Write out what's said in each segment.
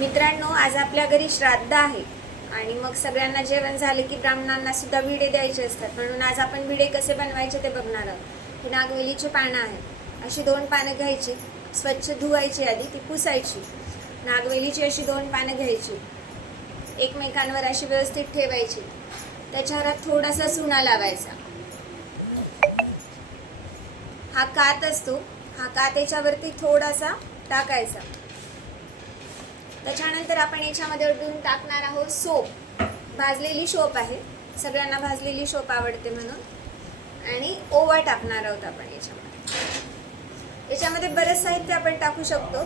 मित्रांनो, आज आपल्या घरी श्राद्ध आहे आणि मग सगळ्यांना जेवण झाले की ब्राह्मणांना सुद्धा विडे द्यायचे असतात. म्हणून आज आपण विडे कसे बनवायचे ते बघणार आहोत. ही नागवेलीची पानं आहेत. अशी 2 पानं घ्यायची, स्वच्छ धुवायची, आधी ती पुसायची. नागवेलीची अशी 2 पानं घ्यायची, एकमेकांवर अशी व्यवस्थित ठेवायची. त्याच्यावर थोडासा चुना लावायचा. हा कात असतो, हा कात याच्यावरती थोडासा टाकायचा. त्याच्यानंतर आपण याच्यामध्ये अजून टाकणार आहोत सोप. भाजलेली शोप आहे, सगळ्यांना भाजलेली शोप आवडते म्हणून. आणि ओवा टाकणार आहोत आपण याच्यामध्ये. याच्यामध्ये बरेच साहित्य आपण टाकू शकतो.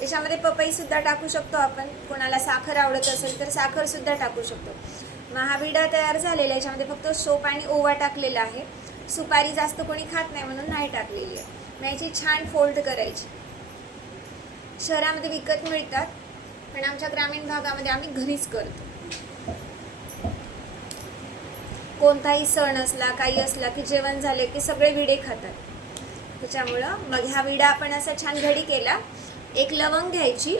याच्यामध्ये पपई सुद्धा टाकू शकतो आपण. कोणाला साखर आवडत असेल तर साखर सुद्धा टाकू शकतो. मग हा विडा तयार झालेला आहे. याच्यामध्ये फक्त सोप आणि ओवा टाकलेला आहे. सुपारी जास्त कोणी खात नाही म्हणून नाही टाकलेली आहे. मग याची छान फोल्ड करायची. शहरामध्ये विकत मिळतात, पण आमच्या ग्रामीण भागामध्ये आम्ही घरीच करतो. कोणताही सण असला, काही असला की जेवण झाले की सगळे विडे खातात. त्याच्यामुळं मग हा विडा आपण असा छान घडी केला. एक लवंग घ्यायची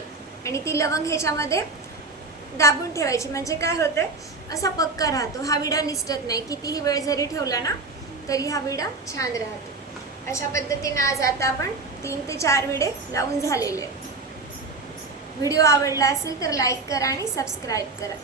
आणि ती लवंग ह्याच्यामध्ये दाबून ठेवायची. म्हणजे काय होतंय, असा पक्का राहतो. हा विडा निसटत नाही. कितीही वेळ जरी ठेवला ना तरी हा विडा छान राहतो. अशा पद्धतीने आज आता आपण 3 ते 4 विडे लावून झालेले आहेत. व्हिडिओ आवडला असेल तर लाईक करा आणि सबस्क्राईब करा.